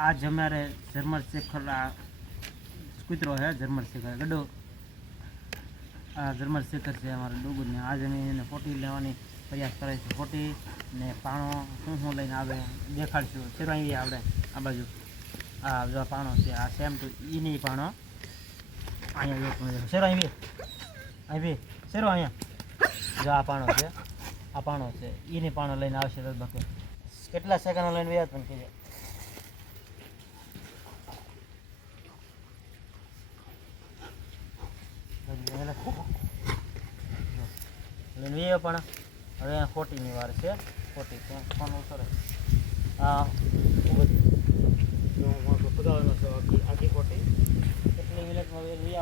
आज हमारे झरमर शेखर कुतरो है झरमर शेखर गड्ढो झरमर शेखर से हमारे डोगू ने आज अमे फोटी लेवानी प्रयास करे छे। फोटी ने पाणो शू लईने आवे देखाड़शुं। शेरवाई आवड़े आ बाजू आ जो पाणो छे आ सेम टू ई नहीं पाणो अहींया शेरवाई अहीं शेरवा अहींया जो आ पाणो छे ई नहीं पाणो लईने आवशे। तो बके કેટલા સેકન્ડ લઈને વ્યાજ પણ કીધે લઈને પણ હવે ખોટીની વાર છે। ખોટી ફોન ઉતરે આ પગાવવાનો છો આખી ખોટી કેટલી મિનિટમાં વી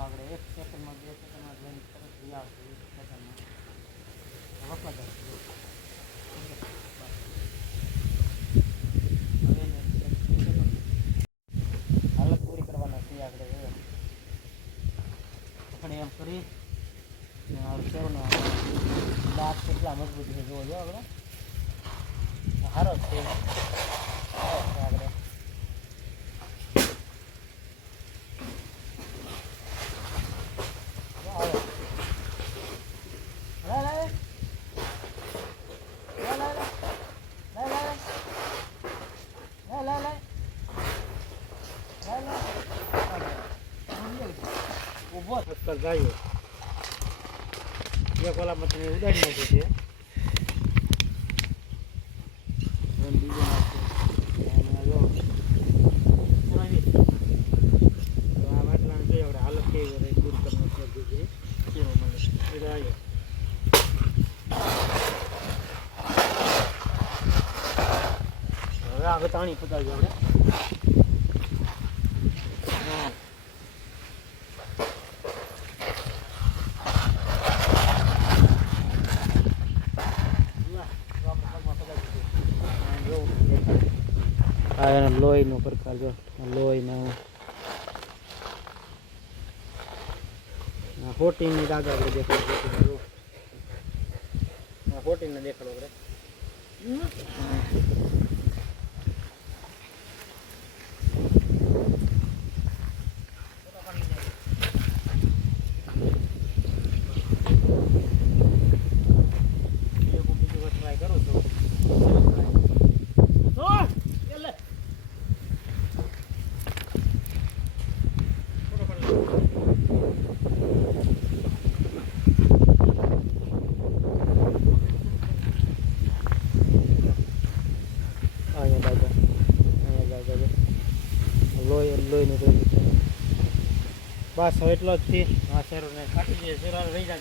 આપણે 1 સેકન્ડમાં 2 સેકન્ડમાં લઈને તરત વી આવશે। 1 સેકન્ડમાં વખત હાલત પૂરી કરવાના છીએ આપણે આપણે એમ કરી સેવનો દાંત કેટલા મજબૂત છે જોવો જો આપણે સારો જ છે આપણે આજકાલ ગાયો એક ઓલામાં તમે ઉડાડી નાખે છે બીજો આ માટલાને જોઈએ આપણે હાલત કેવી હોય દૂર કરવાનું છે કેવો મળે એટલે આવ્યો હવે આગળ તાણી પતાવજો આપણે લોહીનો પ્રકાર જો લોહીના ફોટીની દાગા આપણે દેખાડો ફોટીને દેખાડો આપણે ટ્રાય કરો છો લોહીનું બસ હવે એટલો જ થી આ શેરોને કાઢી દે શેરો રહી જાય।